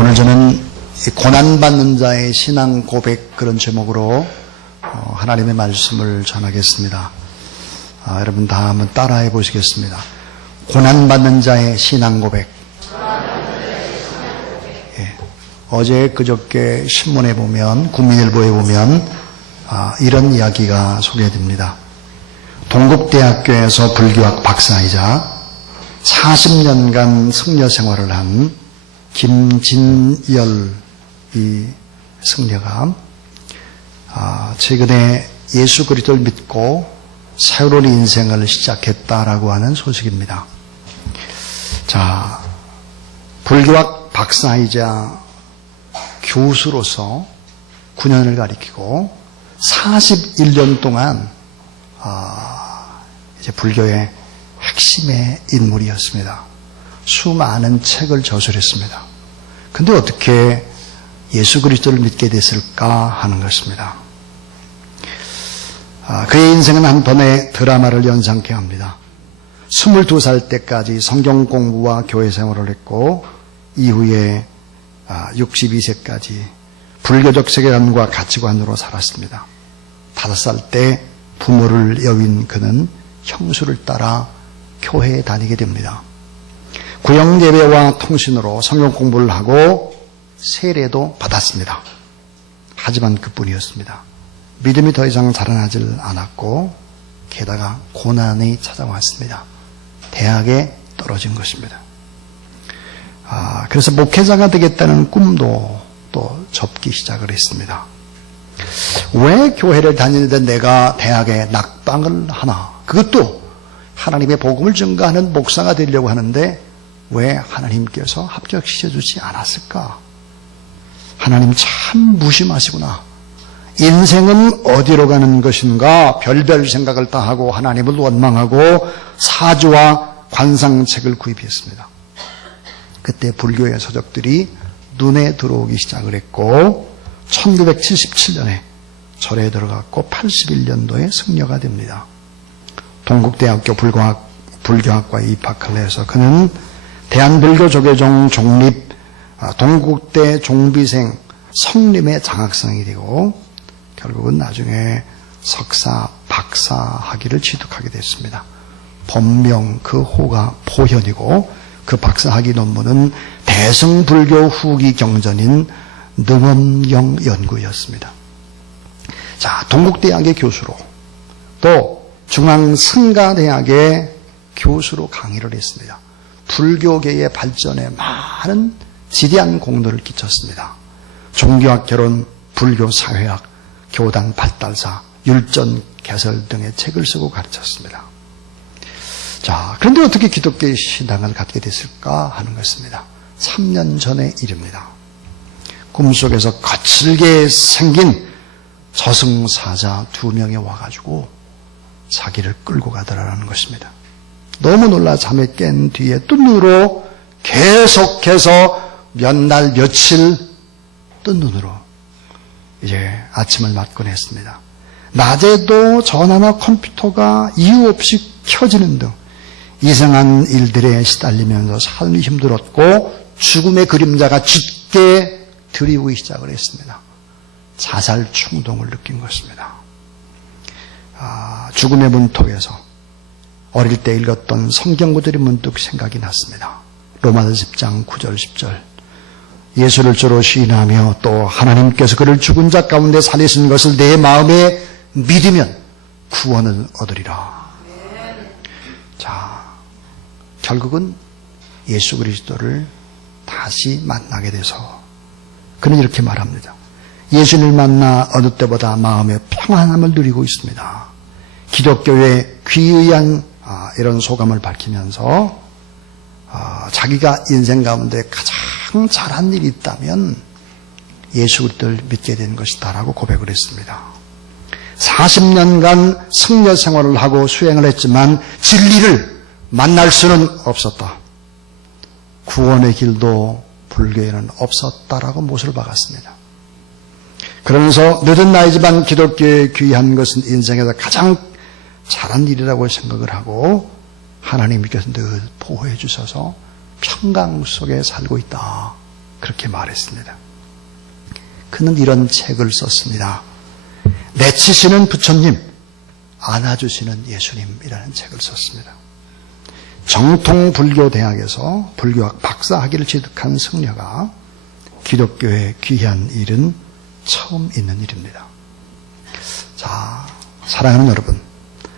오늘 저는 고난받는 자의 신앙 고백 그런 제목으로 하나님의 말씀을 전하겠습니다. 여러분 다 한번 따라해 보시겠습니다. 고난받는 자의 신앙 고백. 어제 그저께 신문에 보면, 국민일보에 보면 이런 이야기가 소개됩니다. 동국대학교에서 불교학 박사이자 40년간 승려 생활을 한 김진열 이 승려가 최근에 예수 그리스도를 믿고 새로운 인생을 시작했다라고 하는 소식입니다. 자, 불교학 박사이자 교수로서 9년을 가리키고 41년 동안 이제 불교의 핵심의 인물이었습니다. 수많은 책을 저술했습니다. 근데 어떻게 예수 그리스도를 믿게 됐을까 하는 것입니다. 그의 인생은 한 번의 드라마를 연상케 합니다. 22살 때까지 성경 공부와 교회 생활을 했고 이후에 62세까지 불교적 세계관과 가치관으로 살았습니다. 5살 때 부모를 여윈 그는 형수를 따라 교회에 다니게 됩니다. 구역 예배와 통신으로 성경 공부를 하고 세례도 받았습니다. 하지만 그뿐이었습니다. 믿음이 더 이상 자라나질 않았고 게다가 고난이 찾아왔습니다. 대학에 떨어진 것입니다. 그래서 목회자가 되겠다는 꿈도 또 접기 시작을 했습니다. 왜 교회를 다니는데 내가 대학에 낙방을 하나? 그것도 하나님의 복음을 증거하는 목사가 되려고 하는데 왜 하나님께서 합격시켜주지 않았을까? 하나님 참 무심하시구나. 인생은 어디로 가는 것인가? 별별 생각을 다 하고 하나님을 원망하고 사주와 관상책을 구입했습니다. 그때 불교의 서적들이 눈에 들어오기 시작을 했고 1977년에 절에 들어갔고 81년도에 승려가 됩니다. 동국대학교 불교학과에 입학을 해서 그는 대한불교조계종 종립 동국대 종비생 성림의 장학생이 되고 결국은 나중에 석사, 박사 학위를 취득하게 됐습니다. 본명 그 호가 포현이고 그 박사 학위 논문은 대승불교 후기 경전인 능엄경 연구였습니다. 자, 동국대학의 교수로 또 중앙승가대학의 교수로 강의를 했습니다. 불교계의 발전에 많은 지대한 공로를 끼쳤습니다. 종교학 개론, 불교 사회학, 교단 발달사, 율전 개설 등의 책을 쓰고 가르쳤습니다. 자, 그런데 어떻게 기독교의 신앙을 갖게 됐을까 하는 것입니다. 3년 전의 일입니다. 꿈속에서 거칠게 생긴 저승사자 2명이 와가지고 자기를 끌고 가더라는 것입니다. 너무 놀라 잠에 깬 뒤에 뜬 눈으로 계속해서 몇 날 며칠 뜬 눈으로 이제 아침을 맞곤 했습니다. 낮에도 전화나 컴퓨터가 이유 없이 켜지는 등 이상한 일들에 시달리면서 삶이 힘들었고 죽음의 그림자가 짙게 드리우기 시작을 했습니다. 자살 충동을 느낀 것입니다. 죽음의 문턱에서 어릴 때 읽었던 성경구들이 문득 생각이 났습니다. 로마서 10장 9절 10절 예수를 주로 시인하며 또 하나님께서 그를 죽은 자 가운데 살리신 것을 내 마음에 믿으면 구원을 얻으리라. 자, 결국은 예수 그리스도를 다시 만나게 돼서 그는 이렇게 말합니다. 예수를 만나 어느 때보다 마음의 평안함을 누리고 있습니다. 기독교의 귀의한 이런 소감을 밝히면서 자기가 인생 가운데 가장 잘한 일이 있다면 예수 그리스도를 믿게 된 것이다라고 고백을 했습니다. 40년간 승려 생활을 하고 수행을 했지만 진리를 만날 수는 없었다. 구원의 길도 불교에는 없었다라고 못을 박았습니다. 그러면서 늦은 나이지만 기독교에 귀한 것은 인생에서 가장 잘한 일이라고 생각을 하고 하나님께서 늘 보호해 주셔서 평강 속에 살고 있다. 그렇게 말했습니다. 그는 이런 책을 썼습니다. 내치시는 부처님, 안아주시는 예수님이라는 책을 썼습니다. 정통 불교 대학에서 불교학 박사학위를 취득한 승려가 기독교의 귀한 일은 처음 있는 일입니다. 자, 사랑하는 여러분,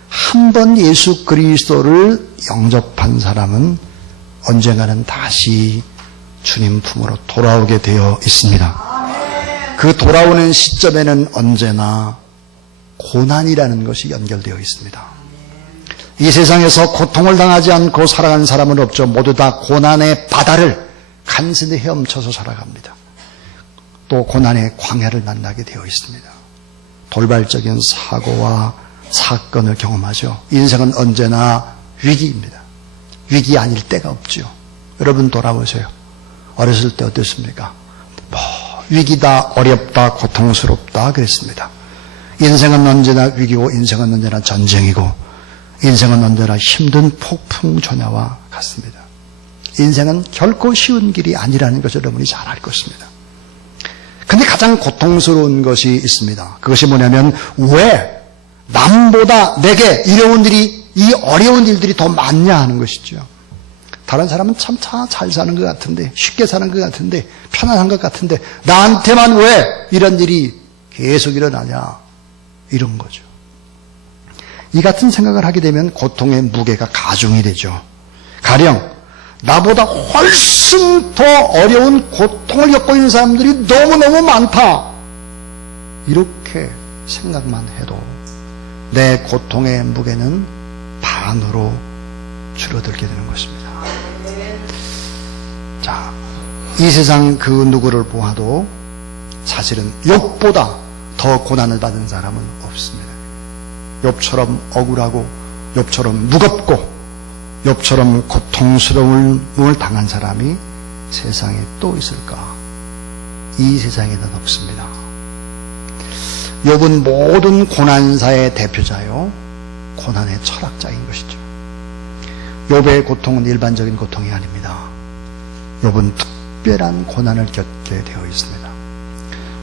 한 번 예수 그리스도를 영접한 사람은 언젠가는 다시 주님 품으로 돌아오게 되어 있습니다. 그 돌아오는 시점에는 언제나 고난이라는 것이 연결되어 있습니다. 이 세상에서 고통을 당하지 않고 살아가는 사람은 없죠. 모두 다 고난의 바다를 간신히 헤엄쳐서 살아갑니다. 또 고난의 광야를 만나게 되어 있습니다. 돌발적인 사고와 사건을 경험하죠. 인생은 언제나 위기입니다. 위기 아닐 때가 없죠. 여러분 돌아보세요. 어렸을 때 어땠습니까? 위기다, 어렵다, 고통스럽다 그랬습니다. 인생은 언제나 위기고 인생은 언제나 전쟁이고 인생은 언제나 힘든 폭풍전야와 같습니다. 인생은 결코 쉬운 길이 아니라는 것을 여러분이 잘 알 것입니다. 근데 가장 고통스러운 것이 있습니다. 그것이 뭐냐면 왜 남보다 내게 이 어려운 일들이 더 많냐 하는 것이죠. 다른 사람은 참 잘 사는 것 같은데, 쉽게 사는 것 같은데, 편안한 것 같은데 나한테만 왜 이런 일이 계속 일어나냐, 이런 거죠. 이 같은 생각을 하게 되면 고통의 무게가 가중이 되죠. 가령 나보다 훨씬 더 어려운 고통을 겪고 있는 사람들이 너무너무 많다, 이렇게 생각만 해도 내 고통의 무게는 반으로 줄어들게 되는 것입니다. 자, 이 세상 그 누구를 보아도 사실은 욥보다 더 고난을 받은 사람은 없습니다. 욥처럼 억울하고 욥처럼 무겁고 욥처럼 고통스러움을 당한 사람이 세상에 또 있을까? 이 세상에는 없습니다. 욥은 모든 고난사의 대표자요, 고난의 철학자인 것이죠. 욥의 고통은 일반적인 고통이 아닙니다. 욥은 특별한 고난을 겪게 되어 있습니다.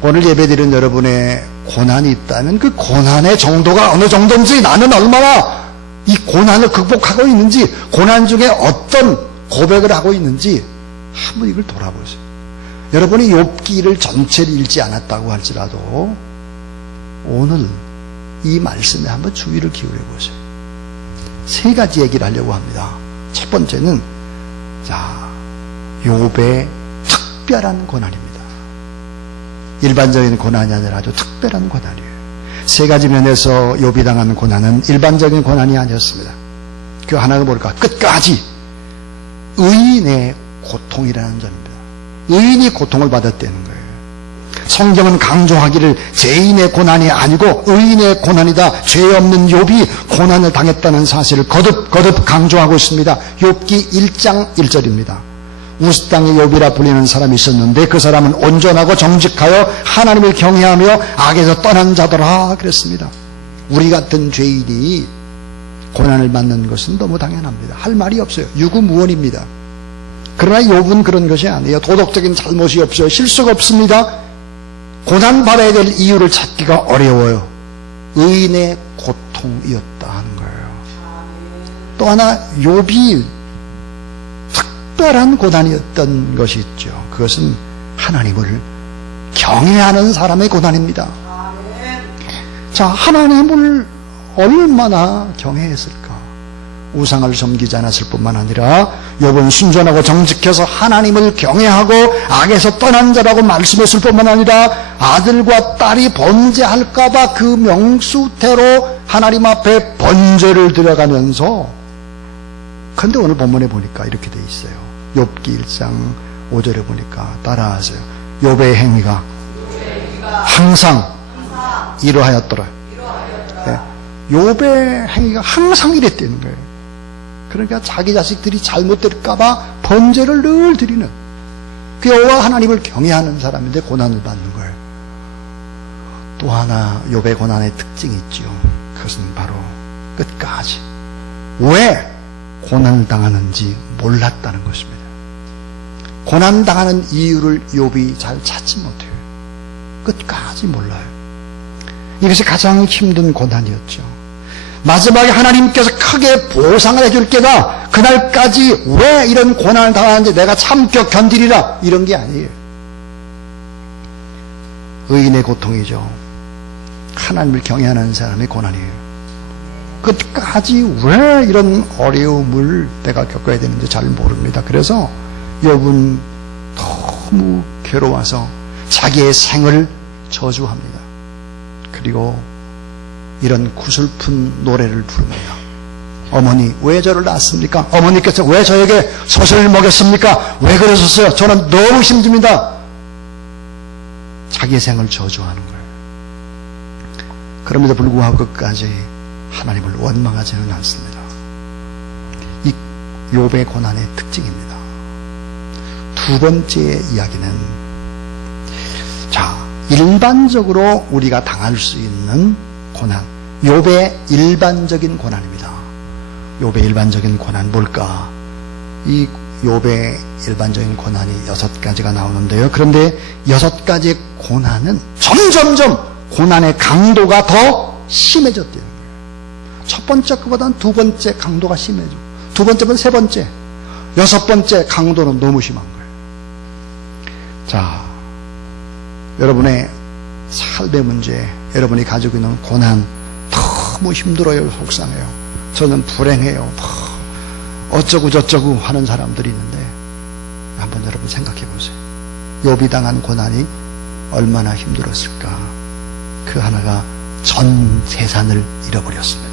오늘 예배드린 여러분의 고난이 있다면 그 고난의 정도가 어느 정도인지, 나는 얼마나 이 고난을 극복하고 있는지, 고난 중에 어떤 고백을 하고 있는지 한번 이걸 돌아보세요. 여러분이 욥기를 전체를 읽지 않았다고 할지라도 오늘 이 말씀에 한번 주의를 기울여 보세요. 세 가지 얘기를 하려고 합니다. 첫 번째는 욥의 특별한 고난입니다. 일반적인 고난이 아니라 아주 특별한 고난이에요. 세 가지 면에서 욥이 당한 고난은 일반적인 고난이 아니었습니다. 그 하나가 뭘까? 끝까지 의인의 고통이라는 점입니다. 의인이 고통을 받았다는 거예요. 성경은 강조하기를 죄인의 고난이 아니고 의인의 고난이다, 죄 없는 욥이 고난을 당했다는 사실을 거듭 강조하고 있습니다. 욥기 1장 1절입니다. 우스 땅의 욥이라 불리는 사람이 있었는데 그 사람은 온전하고 정직하여 하나님을 경외하며 악에서 떠난 자더라 그랬습니다. 우리 같은 죄인이 고난을 받는 것은 너무 당연합니다. 할 말이 없어요. 유구무원입니다. 그러나 욥은 그런 것이 아니에요. 도덕적인 잘못이 없어요. 실수가 없습니다. 고난받아야 될 이유를 찾기가 어려워요. 의인의 고통이었다 하는 거예요. 또 하나 욥이 특별한 고난이었던 것이 있죠. 그것은 하나님을 경외하는 사람의 고난입니다. 자, 하나님을 얼마나 경외했을까? 우상을 섬기지 않았을 뿐만 아니라 욥은 순전하고 정직해서 하나님을 경외하고 악에서 떠난 자라고 말씀했을 뿐만 아니라 아들과 딸이 범죄할까봐 그 명수태로 하나님 앞에 번제를 드려가면서, 그런데 오늘 본문에 보니까 이렇게 돼 있어요. 욥기 1장 5절에 보니까 따라하세요. 욥의 행위가 항상 이러하였더라. 네. 욥의 행위가 항상 이랬다는 거예요. 그러니까 자기 자식들이 잘못될까봐 번제를 늘 드리는, 여호와 하나님을 경외하는 사람인데 고난을 받는 거예요. 또 하나 욥의 고난의 특징이 있죠. 그것은 바로 끝까지 왜 고난을 당하는지 몰랐다는 것입니다. 고난당하는 이유를 욥이 잘 찾지 못해요. 끝까지 몰라요. 이것이 가장 힘든 고난이었죠. 마지막에 하나님께서 크게 보상을 해줄 게가 그날까지 왜 이런 고난을 당하는지 내가 참겨 견디리라 이런 게 아니에요. 의인의 고통이죠. 하나님을 경외하는 사람의 고난이에요. 끝까지 왜 이런 어려움을 내가 겪어야 되는지 잘 모릅니다. 그래서 욥은 너무 괴로워서 자기의 생을 저주합니다. 그리고 이런 구슬픈 노래를 부릅니다. 어머니 왜 저를 낳았습니까? 어머니께서 왜 저에게 젖을 먹였습니까? 왜 그러셨어요? 저는 너무 힘듭니다. 자기의 생을 저주하는 거예요. 그럼에도 불구하고 끝까지 하나님을 원망하지는 않습니다. 이 욥의 고난의 특징입니다. 두 번째 이야기는 일반적으로 우리가 당할 수 있는 고난, 욥의 일반적인 고난입니다. 욥의 일반적인 고난 뭘까? 이 욥의 일반적인 고난이 6가지가 나오는데요. 그런데 6가지의 고난은 점점점 고난의 강도가 더 심해졌다는 거예요. 첫 번째 것보다는 두 번째 강도가 심해져. 두 번째보다 세 번째, 6번째 강도는 너무 심한 거예요. 자, 여러분의 삶의 문제, 여러분이 가지고 있는 고난 너무 힘들어요, 속상해요. 저는 불행해요. 어쩌고 저쩌고 하는 사람들이 있는데 한번 여러분 생각해 보세요. 욥이 당한 고난이 얼마나 힘들었을까. 그 하나가 전 재산을 잃어버렸습니다.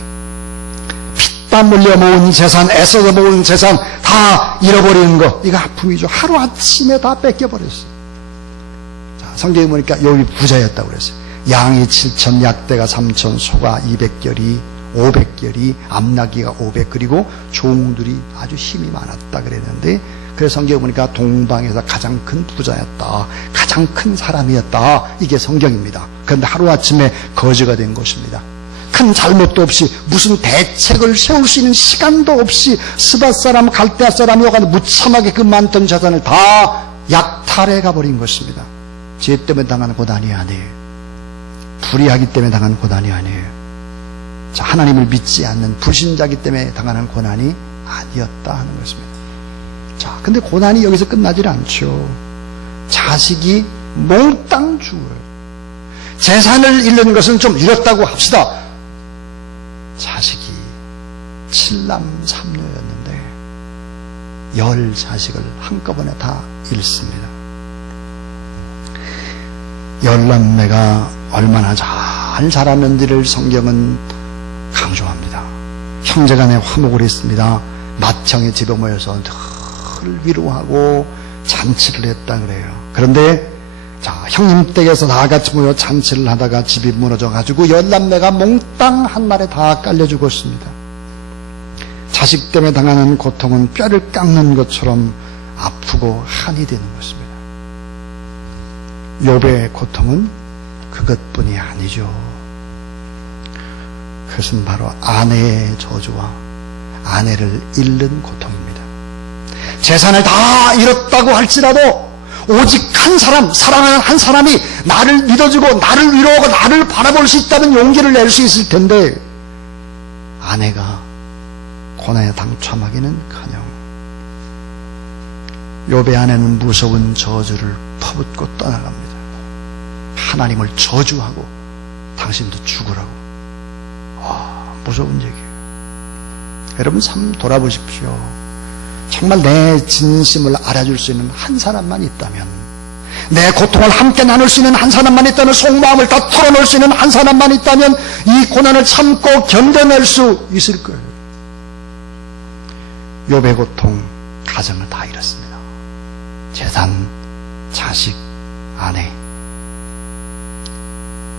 피땀 흘려 모은 재산, 애써서 모은 재산 다 잃어버리는 거, 이거 아픔이죠. 하루아침에 다 뺏겨버렸어요. 성경에 보니까 욥이 부자였다고 그랬어요. 양이 7,000, 약대가 3,000, 소가 200결이, 500결이, 암나귀가 500, 그리고 종들이 아주 힘이 많았다 그랬는데, 그래서 성경에 보니까 동방에서 가장 큰 부자였다, 가장 큰 사람이었다, 이게 성경입니다. 그런데 하루아침에 거지가 된 것입니다. 큰 잘못도 없이, 무슨 대책을 세울 수 있는 시간도 없이 스밧 사람, 갈대아 사람이 와가지고 무참하게 그 많던 재산을 다 약탈해 가버린 것입니다. 죄 때문에 당한 고난이 아니에요. 불의하기 때문에 당한 고난이 아니에요. 자, 하나님을 믿지 않는 불신자기 때문에 당하는 고난이 아니었다 하는 것입니다. 자, 근데 고난이 여기서 끝나질 않죠. 자식이 몽땅 죽어요. 재산을 잃는 것은 좀 잃었다고 합시다. 자식이 7남 3녀였는데 10자식을 한꺼번에 다 잃습니다. 10남매가 얼마나 잘 자랐는지를 성경은 강조합니다. 형제간에 화목을 했습니다. 맏형의 집에 모여서 늘 위로하고 잔치를 했다 그래요. 그런데 형님 댁에서 다 같이 모여 잔치를 하다가 집이 무너져가지고 10남매가 몽땅 한 날에 다 깔려 죽었습니다. 자식 때문에 당하는 고통은 뼈를 깎는 것처럼 아프고 한이 되는 것입니다. 욥의 고통은 그것뿐이 아니죠. 그것은 바로 아내의 저주와 아내를 잃는 고통입니다. 재산을 다 잃었다고 할지라도 오직 한 사람, 사랑하는 한 사람이 나를 믿어주고 나를 위로하고 나를 바라볼 수 있다는 용기를 낼 수 있을 텐데 아내가 고난에 당첨하기는커녕 욥의 아내는 무서운 저주를 퍼붓고 떠나갑니다. 하나님을 저주하고 당신도 죽으라고. 무서운 얘기예요. 여러분 참 돌아보십시오. 정말 내 진심을 알아줄 수 있는 한 사람만 있다면, 내 고통을 함께 나눌 수 있는 한 사람만 있다면, 속마음을 다 털어놓을 수 있는 한 사람만 있다면 이 고난을 참고 견뎌낼 수 있을 거예요. 욥의 고통, 가정을 다 잃었습니다. 재산, 자식, 아내.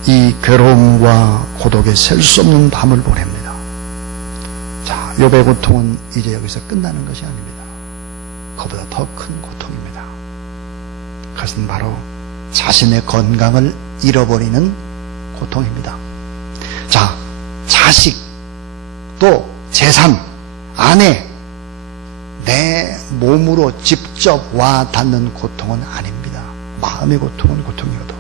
이 괴로움과 고독에 셀 수 없는 밤을 보냅니다. 자, 욥의 고통은 이제 여기서 끝나는 것이 아닙니다. 그보다 더 큰 고통입니다. 그것은 바로 자신의 건강을 잃어버리는 고통입니다. 자, 자식, 또 재산, 아내, 내 몸으로 직접 와 닿는 고통은 아닙니다. 마음의 고통은 고통이어도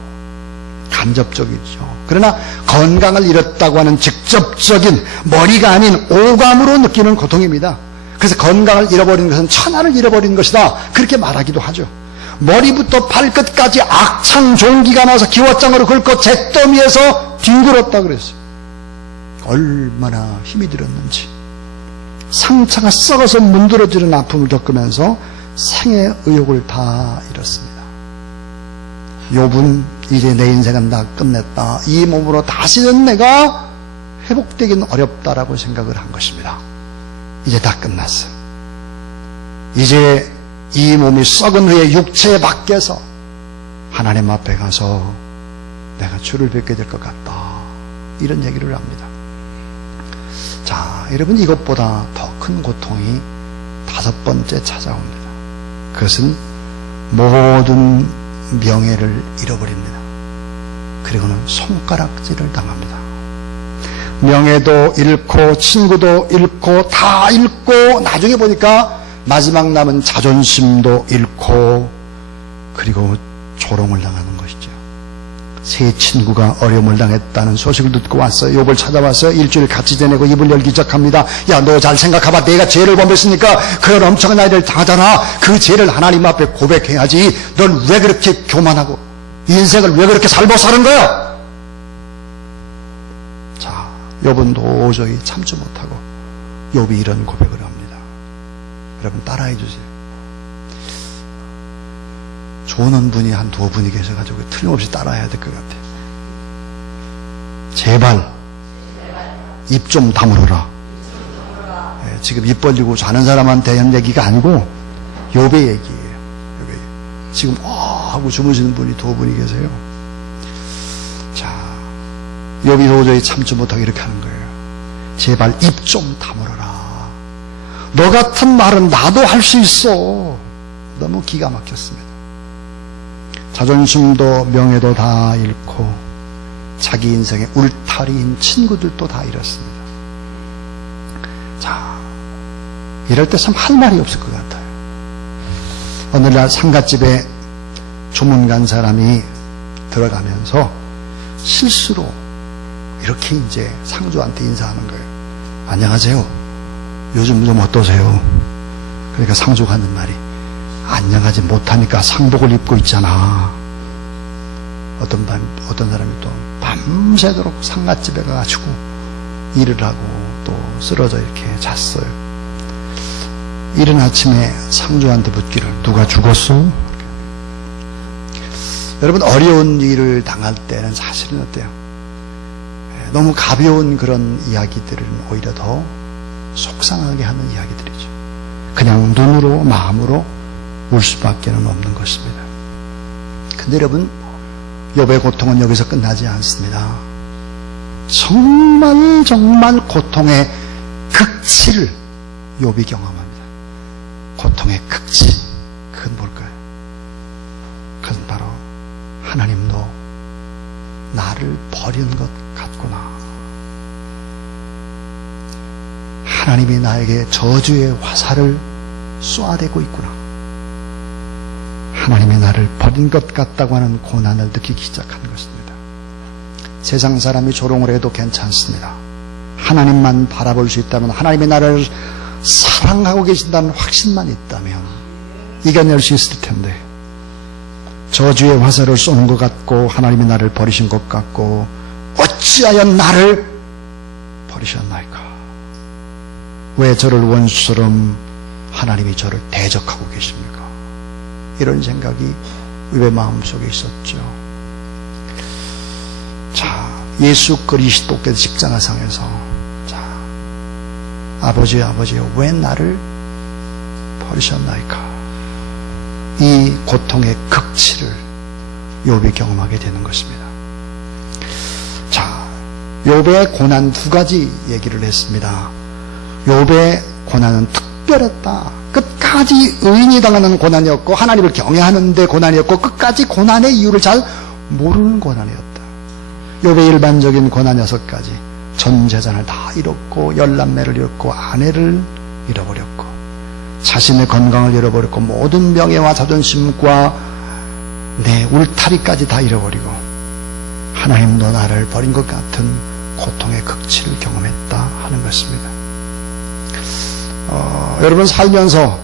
간접적이죠. 그러나 건강을 잃었다고 하는 직접적인 머리가 아닌 오감으로 느끼는 고통입니다. 그래서 건강을 잃어버리는 것은 천하를 잃어버리는 것이다, 그렇게 말하기도 하죠. 머리부터 발끝까지 악창 종기가 나서 기왓장으로 긁고 잿더미에서 뒹굴었다 그랬어요. 얼마나 힘이 들었는지. 상처가 썩어서 문드러지는 아픔을 겪으면서 생의 의욕을 다 잃었습니다. 욥은 이제 내 인생은 다 끝냈다, 이 몸으로 다시는 내가 회복되긴 어렵다라고 생각을 한 것입니다. 이제 다 끝났어. 이제 이 몸이 썩은 후에 육체 밖에서 하나님 앞에 가서 내가 주를 뵙게 될 것 같다, 이런 얘기를 합니다. 자, 여러분, 이것보다 더 큰 고통이 다섯 번째 찾아옵니다. 그것은 모든 명예를 잃어버립니다. 그리고는 손가락질을 당합니다. 명예도 잃고 친구도 잃고 다 잃고 나중에 보니까 마지막 남은 자존심도 잃고, 그리고 조롱을 당하는 것이죠. 새 친구가 어려움을 당했다는 소식을 듣고 왔어요. 욥을 찾아와서 일주일 같이 지내고 입을 열기 시작합니다. 야, 너 잘 생각해봐. 내가 죄를 범했으니까 그런 엄청난 일을 당하잖아. 그 죄를 하나님 앞에 고백해야지. 넌 왜 그렇게 교만하고 인생을 왜 그렇게 살고 사는 거야? 자, 욥은 도저히 참지 못하고 욥이 이런 고백을 합니다. 여러분, 따라해 주세요. 조는 분이 한 두 분이 계셔가지고 틀림없이 따라해야 될 것 같아요. 제발 입 좀 다물어라. 네, 지금 입 벌리고 자는 사람한테 한 얘기가 아니고 욥의 얘기예요. 지금 하고 주무시는 분이 두 분이 계세요. 자, 욥이 도저히 참지 못하고 이렇게 하는 거예요. 제발 입 좀 다물어라. 너 같은 말은 나도 할 수 있어. 너무 기가 막혔습니다. 자존심도 명예도 다 잃고 자기 인생의 울타리인 친구들도 다 잃었습니다. 자, 이럴 때 참 할 말이 없을 것 같아요. 어느 날 상갓집에 주문 간 사람이 들어가면서 실수로 이렇게 이제 상주한테 인사하는 거예요. 안녕하세요. 요즘 좀 어떠세요? 그러니까 상주가 하는 말이, 안녕하지 못하니까 상복을 입고 있잖아. 어떤 사람이 또 밤새도록 상갓집에 가가지고 일을 하고 또 쓰러져 이렇게 잤어요. 이른 아침에 상주한테 묻기를, 누가 죽었어? 여러분, 어려운 일을 당할 때는 사실은 어때요? 너무 가벼운 그런 이야기들은 오히려 더 속상하게 하는 이야기들이죠. 그냥 눈으로 마음으로 울 수밖에 없는 것입니다. 근데 여러분, 욥의 고통은 여기서 끝나지 않습니다. 정말 고통의 극치를 욥이 경험합니다. 고통의 극치, 그건 뭘까요? 그건 바로 하나님도 나를 버리는 것 같구나. 하나님이 나에게 저주의 화살을 쏘아대고 있구나. 하나님이 나를 버린 것 같다고 하는 고난을 느끼기 시작한 것입니다. 세상 사람이 조롱을 해도 괜찮습니다. 하나님만 바라볼 수 있다면, 하나님이 나를 사랑하고 계신다는 확신만 있다면 이겨낼 수 있을 텐데, 저주의 화살을 쏘는 것 같고 하나님이 나를 버리신 것 같고, 어찌하여 나를 버리셨나이까? 왜 저를 원수처럼 하나님이 저를 대적하고 계십니까? 이런 생각이 욥의 마음속에 있었죠. 자, 예수 그리스도께서 십자가상에서, 자, 아버지여 왜 나를 버리셨나이까? 이 고통의 극치를 욥이 경험하게 되는 것입니다. 자, 욥의 고난 두 가지 얘기를 했습니다. 욥의 고난은 특별했다. 끝까지 의인이 당하는 고난이었고, 하나님을 경외하는 데 고난이었고, 끝까지 고난의 이유를 잘 모르는 고난이었다. 욥의 일반적인 고난 6가지. 전 재산을 다 잃었고, 10남매를 잃었고, 아내를 잃어버렸고, 자신의 건강을 잃어버렸고 모든 명예와 자존심과 내 울타리까지 다 잃어버리고 하나님도 나를 버린 것 같은 고통의 극치를 경험했다 하는 것입니다. 여러분 살면서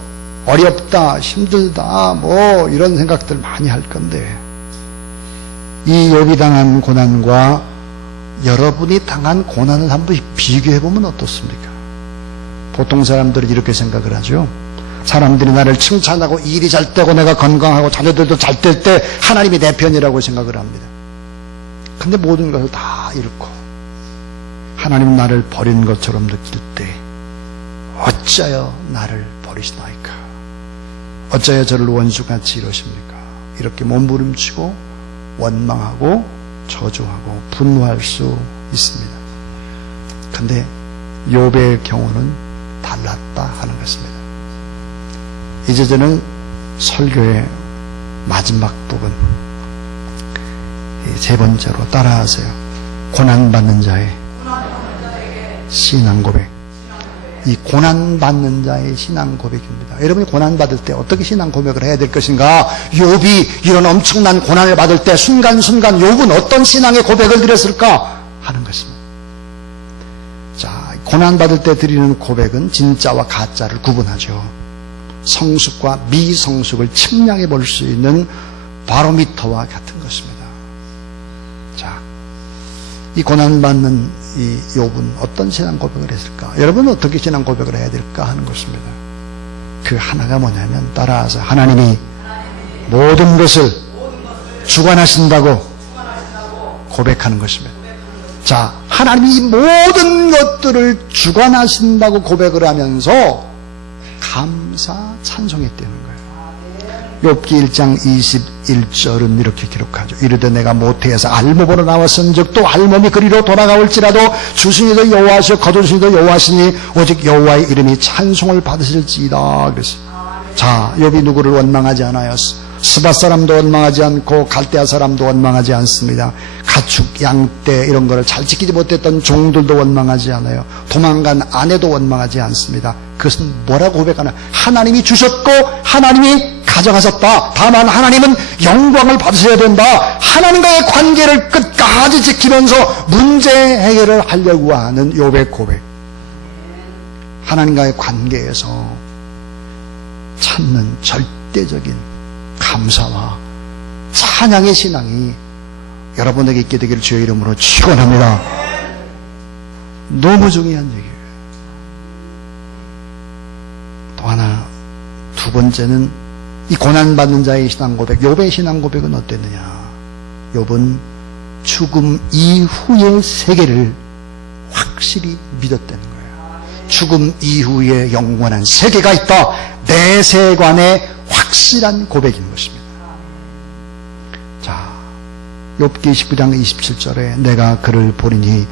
어렵다, 힘들다, 뭐 이런 생각들 많이 할 건데 이 욥이 당한 고난과 여러분이 당한 고난을 한번 비교해보면 어떻습니까? 보통 사람들은 이렇게 생각을 하죠. 사람들이 나를 칭찬하고 일이 잘 되고 내가 건강하고 자녀들도 잘 될 때 하나님이 내 편이라고 생각을 합니다. 근데 모든 것을 다 잃고 하나님 나를 버린 것처럼 느낄 때 어찌하여 나를 버리시나이까? 어찌하여 저를 원수같이 이러십니까? 이렇게 몸부림치고 원망하고 저주하고 분노할 수 있습니다. 근데 욥의 경우는 달랐다 하는 것입니다. 이제 저는 설교의 마지막 부분 세 번째로 따라하세요. 고난받는 자의 신앙 고백. 이 고난받는 자의 신앙 고백입니다. 여러분이 고난받을 때 어떻게 신앙 고백을 해야 될 것인가? 욥이 이런 엄청난 고난을 받을 때 순간순간 욥은 어떤 신앙의 고백을 드렸을까? 하는 것입니다. 자, 고난받을 때 드리는 고백은 진짜와 가짜를 구분하죠. 성숙과 미성숙을 측량해 볼 수 있는 바로미터와 같은 것입니다. 자, 이 고난받는 이 욥은 어떤 신앙 고백을 했을까? 여러분은 어떻게 신앙 고백을 해야 될까 하는 것입니다. 그 하나가 뭐냐면 따라서 하나님이 모든 것을 주관하신다고 고백하는 것입니다. 자, 하나님이 모든 것들을 주관하신다고 고백을 하면서 감사 찬송했다는 거예요. 욥기 1장 21절은 이렇게 기록하죠. 이르되 내가 모태에서 알몸으로 나왔은즉 또 알몸이 그리로 돌아가올지라도 주신이도 여호와시오 거두신이도 여호와시니 오직 여호와의 이름이 찬송을 받으실지이다. 그랬어요. 자, 욥이 누구를 원망하지 않아요. 스바 사람도 원망하지 않고 갈대아 사람도 원망하지 않습니다. 가축, 양떼 이런 거를 잘 지키지 못했던 종들도 원망하지 않아요. 도망간 아내도 원망하지 않습니다. 그것은 뭐라고 고백하나? 하나님이 주셨고 하나님이 가져가셨다. 다만 하나님은 영광을 받으셔야 된다. 하나님과의 관계를 끝까지 지키면서 문제 해결을 하려고 하는 욥의 고백. 하나님과의 관계에서 찾는 절대적인 감사와 찬양의 신앙이 여러분에게 있게 되기를 주의 이름으로 축원합니다. 너무 중요한 얘기예요. 또 하나, 두 번째는 이 고난받는 자의 신앙 고백. 욥의 신앙 고백은 어땠느냐? 욥은 죽음 이후의 세계를 확실히 믿었다는 거예요. 죽음 이후에 영원한 세계가 있다. 내세관의 확실한 고백인 것입니다. 자, 욥기 19장 27절에 내가 그를 보리니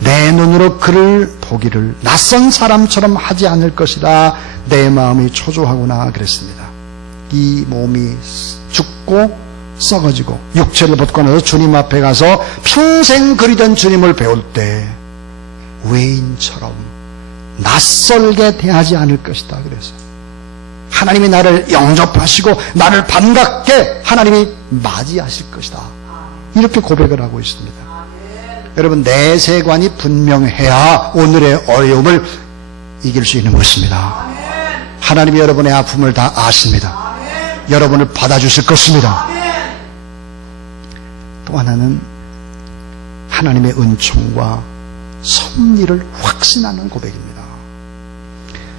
내 눈으로 그를 보기를 낯선 사람처럼 하지 않을 것이라 내 마음이 초조하구나 그랬습니다. 이 몸이 죽고 썩어지고 육체를 벗고 나서 주님 앞에 가서 평생 그리던 주님을 배울 때 외인처럼 낯설게 대하지 않을 것이다 그랬어요. 하나님이 나를 영접하시고 나를 반갑게 하나님이 맞이하실 것이다. 이렇게 고백을 하고 있습니다. 여러분, 내세관이 분명해야 오늘의 어려움을 이길 수 있는 것입니다. 하나님이 여러분의 아픔을 다 아십니다. 여러분을 받아주실 것입니다. 또 하나는 하나님의 은총과 섭리를 확신하는 고백입니다.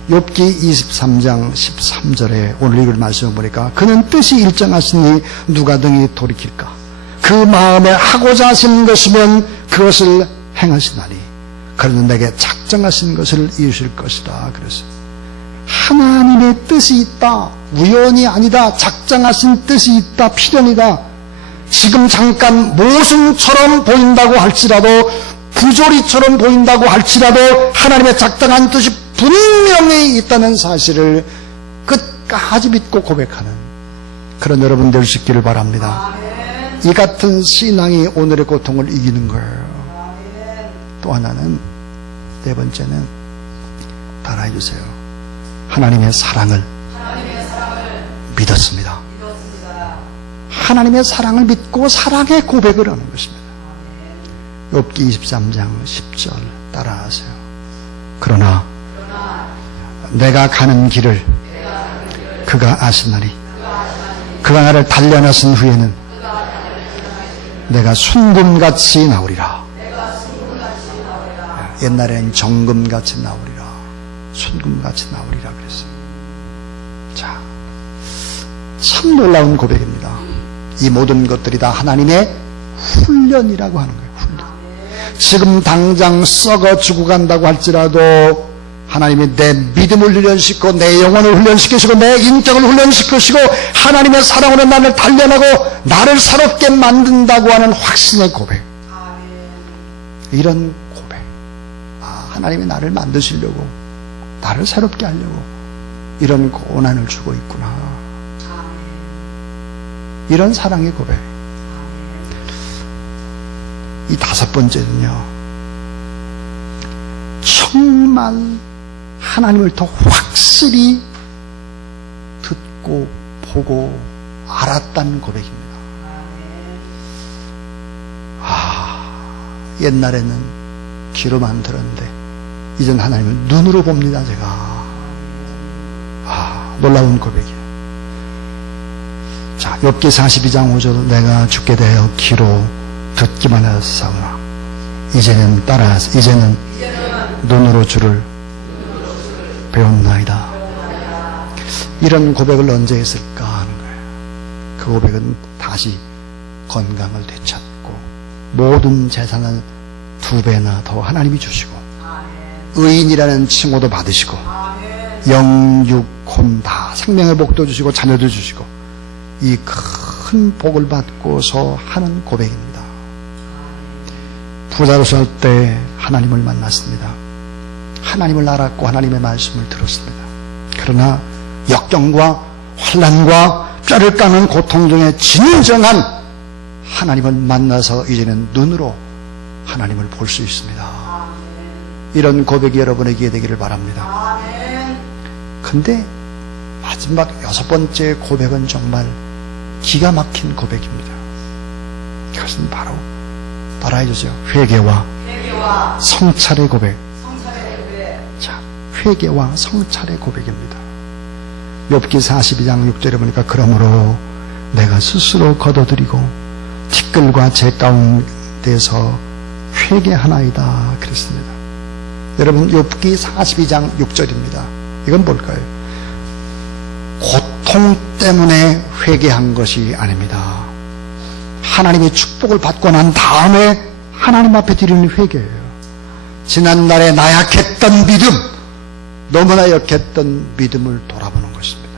욥기 23장 13절에 오늘 읽을 말씀을 보니까 그는 뜻이 일정하시니 누가 등이 돌이킬까? 그 마음에 하고자 하신 것이면 그것을 행하시나니 그는 내게 작정하신 것을 이루실 것이라 그랬어요. 하나님의 뜻이 있다. 우연이 아니다. 작정하신 뜻이 있다. 필연이다. 지금 잠깐 모순처럼 보인다고 할지라도 부조리처럼 보인다고 할지라도 하나님의 작정한 뜻이 분명히 있다는 사실을 끝까지 믿고 고백하는 그런 여러분 될 수 있기를 바랍니다. 이 같은 신앙이 오늘의 고통을 이기는 거예요. 또 하나는, 네 번째는 따라해 주세요. 하나님의 사랑을 믿었습니다. 하나님의 사랑을 믿고 사랑의 고백을 하는 것입니다. 욥기 23장 10절 따라하세요. 그러나 내가 가는 길을 그가 아시나니 그가 나를 단련하신 후에는 내가 순금같이 나오리라. 옛날엔 정금같이 나오리라, 순금같이 나오리라 그랬어요. 자, 참 놀라운 고백입니다. 이 모든 것들이 다 하나님의 훈련이라고 하는 거예요. 훈련. 지금 당장 썩어 죽어간다고 할지라도 하나님이 내 믿음을 훈련시키고 내 영혼을 훈련시키시고 내 인격을 훈련시키시고 하나님의 사랑으로 나를 단련하고 나를 새롭게 만든다고 하는 확신의 고백. 이런 고백. 하나님이 나를 만드시려고, 나를 새롭게 하려고 이런 고난을 주고 있구나. 이런 사랑의 고백. 이 다섯 번째는요, 정말 하나님을 더 확실히 듣고 보고 알았다는 고백입니다. 옛날에는 귀로만 들었는데 이젠 하나님을 눈으로 봅니다. 제가 놀라운 고백이에요. 자, 욥기 42장 5절 내가 죽게 되어 귀로 듣기만 하였사오나 이제는 따라서 이제는 눈으로 주를 배웠나이다. 이런 고백을 언제 했을까 하는 거예요. 그 고백은 다시 건강을 되찾고 모든 재산을 2배나 더 하나님이 주시고 의인이라는 칭호도 받으시고 영육혼 다 생명의 복도 주시고 자녀도 주시고 이 큰 복을 받고서 하는 고백입니다. 부자로서 할 때 하나님을 만났습니다. 하나님을 알았고 하나님의 말씀을 들었습니다. 그러나 역경과 환난과 뼈를 까는 고통 중에 진정한 하나님을 만나서 이제는 눈으로 하나님을 볼 수 있습니다. 이런 고백이 여러분에게 되기를 바랍니다. 근데 마지막 6번째 고백은 정말 기가 막힌 고백입니다. 그것은 바로 따라해 주세요. 회개와 성찰의 고백. 자, 회개와 성찰의 고백입니다. 욥기 42장 6절에 보니까 그러므로 내가 스스로 거둬들이고 티끌과 재 가운데서 회개하나이다 그랬습니다. 여러분, 욥기 42장 6절입니다. 이건 뭘까요? 고통 때문에 회개한 것이 아닙니다. 하나님의 축복을 받고 난 다음에 하나님 앞에 드리는 회개예요. 지난날에 나약했던 믿음, 너무나 약했던 믿음을 돌아보는 것입니다.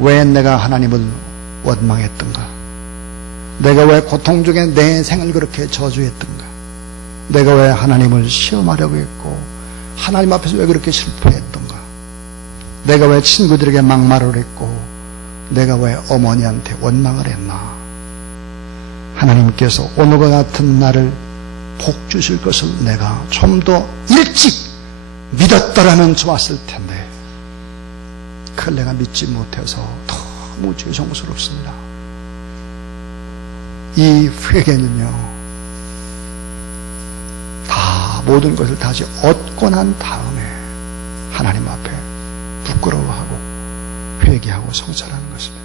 왜 내가 하나님을 원망했던가? 내가 왜 고통 중에 내 생을 그렇게 저주했던가? 내가 왜 하나님을 시험하려고 했고 하나님 앞에서 왜 그렇게 실패했던가? 내가 왜 친구들에게 막말을 했고 내가 왜 어머니한테 원망을 했나? 하나님께서 오늘과 같은 날을 복 주실 것을 내가 좀 더 일찍 믿었더라면 좋았을 텐데 그걸 내가 믿지 못해서 너무 죄송스럽습니다. 이 회개는요, 다 모든 것을 다시 얻고 난 다음에 하나님 앞에 부끄러워하고 회개하고 성찰하는 것입니다.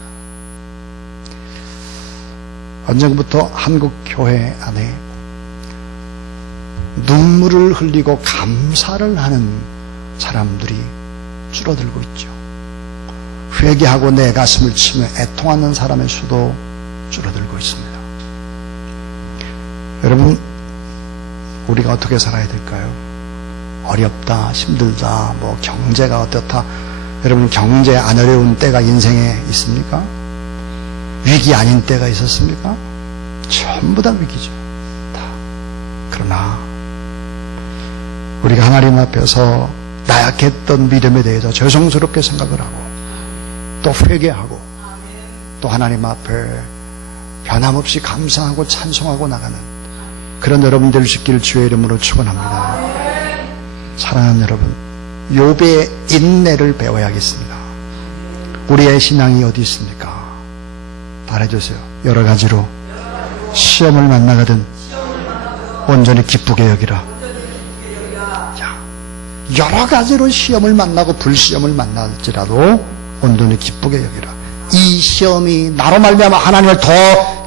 언젠부터 한국 교회 안에 눈물을 흘리고 감사를 하는 사람들이 줄어들고 있죠. 회개하고 내 가슴을 치며 애통하는 사람의 수도 줄어들고 있습니다. 여러분, 우리가 어떻게 살아야 될까요? 어렵다, 힘들다, 뭐 경제가 어떻다. 여러분, 경제 안 어려운 때가 인생에 있습니까? 위기 아닌 때가 있었습니까? 전부 다 위기죠. 다. 그러나 우리가 하나님 앞에서 나약했던 믿음에 대해서 죄송스럽게 생각을 하고 또 회개하고 또 하나님 앞에 변함없이 감사하고 찬송하고 나가는 그런 여러분들 되시기를 주의 이름으로 축원합니다. 사랑하는 여러분, 욥의 인내를 배워야겠습니다. 우리의 신앙이 어디 있습니까? 말해주세요. 여러 가지로 시험을 만나거든 온전히 기쁘게 여기라. 자, 여러 가지로 시험을 만나고 불시험을 만날지라도 온전히 기쁘게 여기라. 이 시험이 나로 말미암아 하나님을 더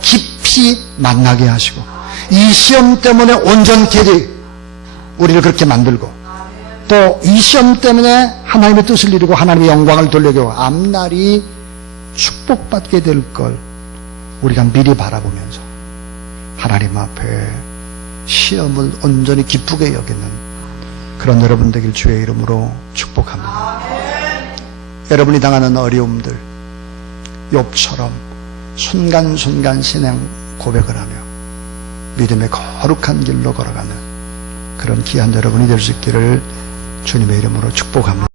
깊이 만나게 하시고, 이 시험 때문에 온전케 우리를 그렇게 만들고, 또 이 시험 때문에 하나님의 뜻을 이루고 하나님의 영광을 돌려고 앞날이 축복받게 될 걸 우리가 미리 바라보면서 하나님 앞에 시험을 온전히 기쁘게 여기는 그런 여러분 되길 주의 이름으로 축복합니다. 여러분이 당하는 어려움들 욥처럼 순간순간 신앙 고백을 하며 믿음의 거룩한 길로 걸어가는 그런 귀한 여러분이 될 수 있기를 주님의 이름으로 축복합니다.